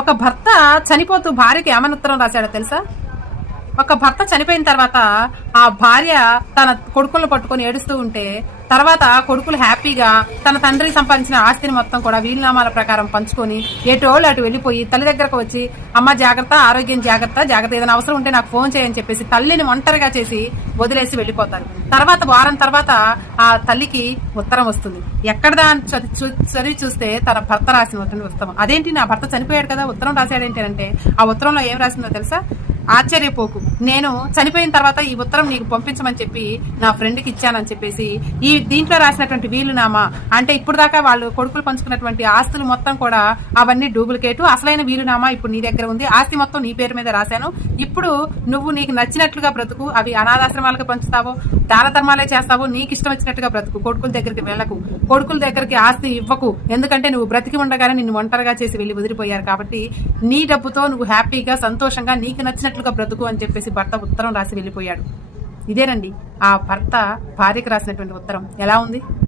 ఒక భర్త చనిపోతూ భార్యకి ఏమనుత్తరం రాశాడో తెలుసా? ఒక భర్త చనిపోయిన తర్వాత ఆ భార్య తన కొడుకులను పట్టుకొని ఏడుస్తూ ఉంటే తర్వాత కొడుకులు హ్యాపీగా తన తండ్రి సంపాదించిన ఆస్తిని మొత్తం కూడా వీలునామాల ప్రకారం పంచుకొని ఎటోళ్ళు అటు వెళ్ళిపోయి తల్లి దగ్గరకు వచ్చి అమ్మ జాగ్రత్త ఆరోగ్యం జాగ్రత్త జాగ్రత్త ఏదైనా అవసరం ఉంటే నాకు ఫోన్ చేయని చెప్పేసి తల్లిని ఒంటరిగా చేసి వదిలేసి వెళ్ళిపోతారు. తర్వాత వారం తర్వాత ఆ తల్లికి ఉత్తరం వస్తుంది. ఎక్కడదా చూ- చదివి చూస్తే తన భర్త రాసినటువంటి ఉత్తరం అదేంటి నా భర్త చనిపోయాడు కదా ఉత్తరం రాశాడేంటి? అంటే ఆ ఉత్తరంలో ఏం రాసిందో తెలుసా? ఆశ్చర్యపోకు. నేను చనిపోయిన తర్వాత ఈ ఉత్తరం నీకు పంపించమని చెప్పి నా ఫ్రెండ్కి ఇచ్చానని చెప్పేసి ఈ దీంట్లో రాసినటువంటి వీలునామా అంటే ఇప్పుడు దాకా వాళ్ళు కొడుకులు పంచుకున్నటువంటి ఆస్తులు మొత్తం కూడా అవన్నీ డూప్లికేట్. అసలైన వీలునామా ఇప్పుడు నీ దగ్గర ఉంది. ఆస్తి మొత్తం నీ పేరు మీద రాశాను. ఇప్పుడు నువ్వు నీకు నచ్చినట్లుగా బ్రతుకు. అవి అనాథాశ్రమాలకు పంచుతావో దాన ధర్మాలే చేస్తావో. నీకు ఇష్టం వచ్చినట్టుగా బ్రతుకు. కొడుకుల దగ్గరికి వెళ్ళకు. కొడుకుల దగ్గరికి ఆస్తి ఇవ్వకు. ఎందుకంటే నువ్వు బ్రతికి ఉండగానే నిన్ను ఒంటరిగా చేసి వెళ్ళి వదిలిపోయారు కాబట్టి నీ డబ్బుతో నువ్వు హ్యాపీగా సంతోషంగా నీకు నచ్చినట్లుగా బ్రతుకు అని చెప్పేసి భర్త ఉత్తరం రాసి వెళ్ళిపోయాడు. ఇదేనండి ఆ భర్త భార్యకు రాసినటువంటి ఉత్తరం. ఎలా ఉంది?